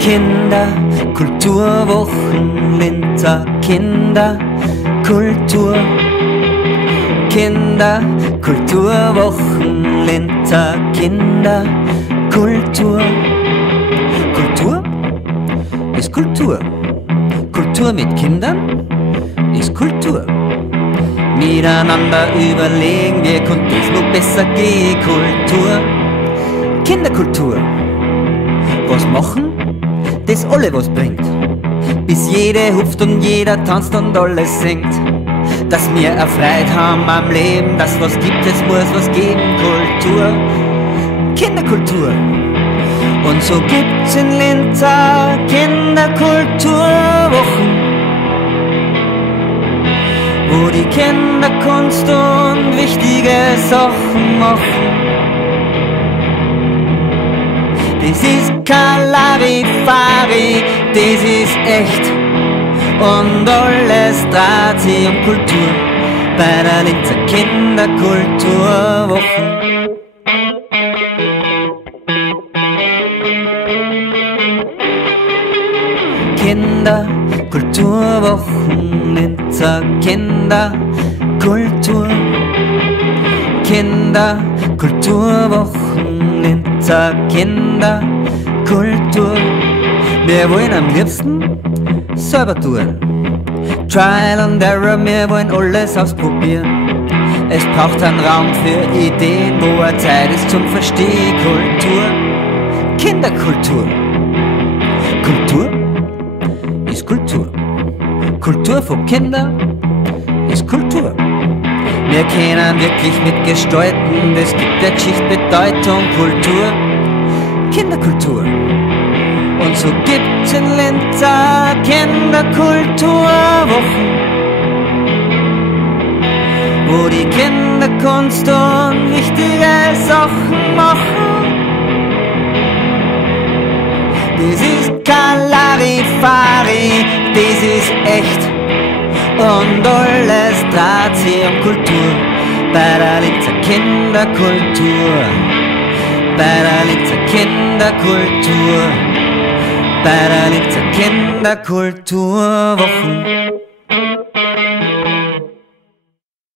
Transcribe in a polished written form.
Kinderkulturwochen Linzer Kinderkultur. Kinderkulturwochen Linzer Kinderkultur. Kultur ist Kultur. Kultur mit Kindern ist Kultur. Miteinander überlegen wir, konnte es noch besser gehen. Kultur, Kinderkultur. Was machen? Das alle was bringt. Bis jede hupft und jeder tanzt und alles singt. Dass wir erfreut haben am Leben, dass was gibt, es muss was geben. Kultur, Kinderkultur. Und so gibt's in Linzer Kinderkulturwochen, wo die Kinder Kunst und wichtige Sachen machen. Das ist kein Larifari, das ist echt. Und alles dreht sich um Kultur bei der Linzer Kinderkulturwoche. Kinderkulturwochen Linzer Kinderkultur. Kinderkulturwochen Linzer Kinderkultur. Wir wollen am liebsten selber tun. Trial and Error, wir wollen alles ausprobieren. Es braucht einen Raum für Ideen, wo eine Zeit ist zum Verstehen. Kultur, Kinderkultur. Kultur ist Kultur. Kultur von Kindern ist Kultur. Wir können wirklich mitgestalten, das gibt der Geschichte Bedeutung. Kultur, Kinderkultur. Und so gibt's in Linzer Kinderkulturwochen, wo die Kinder Kunst und wichtige Sachen machen. Das ist kein Larifari, das ist echt. Und alles dreht sich um Kultur bei der Linzer Kinderkultur. Bei der Linzer Kinderkultur. Bei der Linzer Kinderkulturwochen.